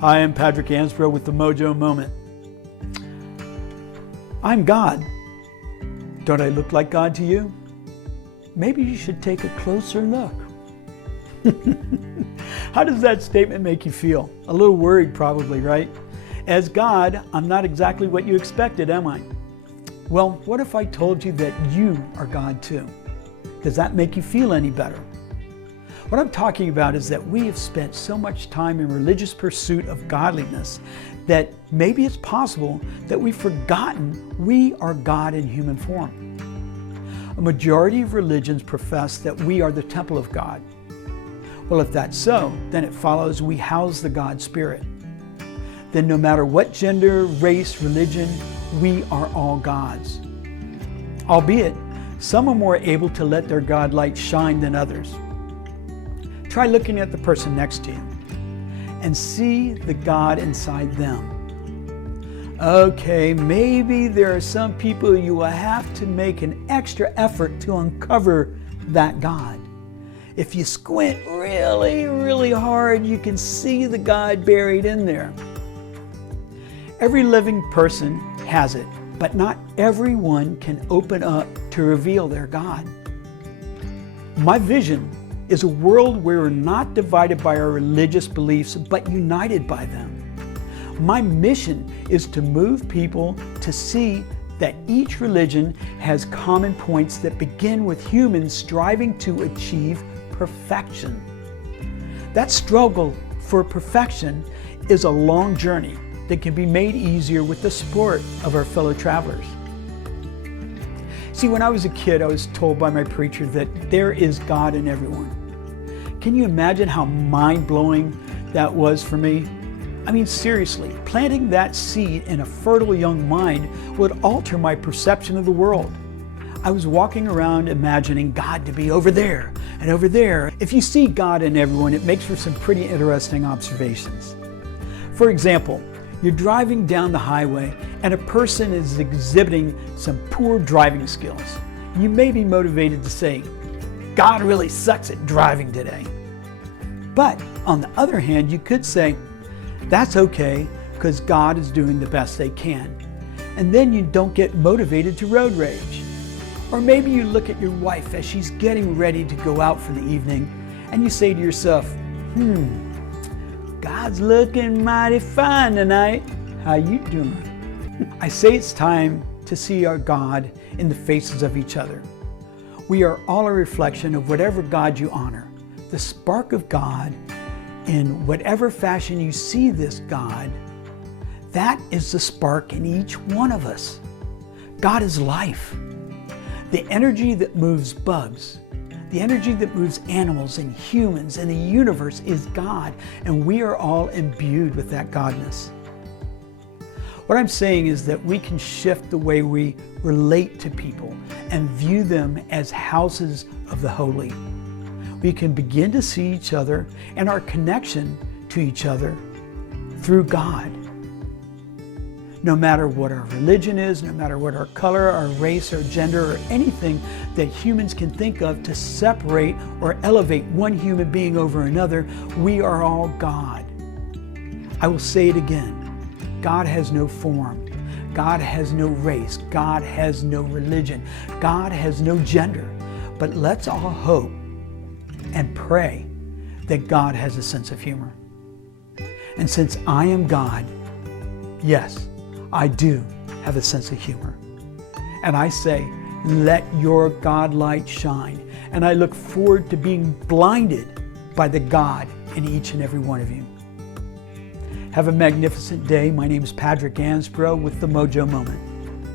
Hi, I'm Patrick Ansbro with the Mojo Moment. I'm God. Don't I look like God to you? Maybe you should take a closer look. How does that statement make you feel? A little worried probably, right? As God, I'm not exactly what you expected, am I? Well, what if I told you that you are God too? Does that make you feel any better? What I'm talking about is that we have spent so much time in religious pursuit of godliness that maybe it's possible that we've forgotten we are God in human form. A majority of religions profess that we are the temple of God. Well, if that's so, then it follows we house the God Spirit. Then no matter what gender, race, religion, we are all God's. Albeit, some are more able to let their God light shine than others. Try looking at the person next to you and see the God inside them. Okay, maybe there are some people you will have to make an extra effort to uncover that God. If you squint really, really hard, you can see the God buried in there. Every living person has it, but not everyone can open up to reveal their God. My vision is a world where we're not divided by our religious beliefs, but united by them. My mission is to move people to see that each religion has common points that begin with humans striving to achieve perfection. That struggle for perfection is a long journey that can be made easier with the support of our fellow travelers. See, when I was a kid, I was told by my preacher that there is God in everyone. Can you imagine how mind-blowing that was for me? I mean, seriously, planting that seed in a fertile young mind would alter my perception of the world. I was walking around imagining God to be over there and over there. If you see God in everyone, it makes for some pretty interesting observations. For example, you're driving down the highway and a person is exhibiting some poor driving skills. You may be motivated to say, God really sucks at driving today. But on the other hand, you could say, that's okay because God is doing the best they can. And then you don't get motivated to road rage. Or maybe you look at your wife as she's getting ready to go out for the evening and you say to yourself, God's looking mighty fine tonight. How you doing? I say it's time to see our God in the faces of each other. We are all a reflection of whatever God you honor. The spark of God, in whatever fashion you see this God, that is the spark in each one of us. God is life. The energy that moves bugs, the energy that moves animals and humans and the universe is God, and we are all imbued with that Godness. What I'm saying is that we can shift the way we relate to people and view them as houses of the holy. We can begin to see each other and our connection to each other through God. No matter what our religion is, no matter what our color, our race, our gender, or anything that humans can think of to separate or elevate one human being over another, we are all God. I will say it again. God has no form. God has no race. God has no religion. God has no gender. But let's all hope and pray that God has a sense of humor. And since I am God, yes, I do have a sense of humor. And I say, let your God light shine. And I look forward to being blinded by the God in each and every one of you. Have a magnificent day. My name is Patrick Ansbro with the Mojo Moment.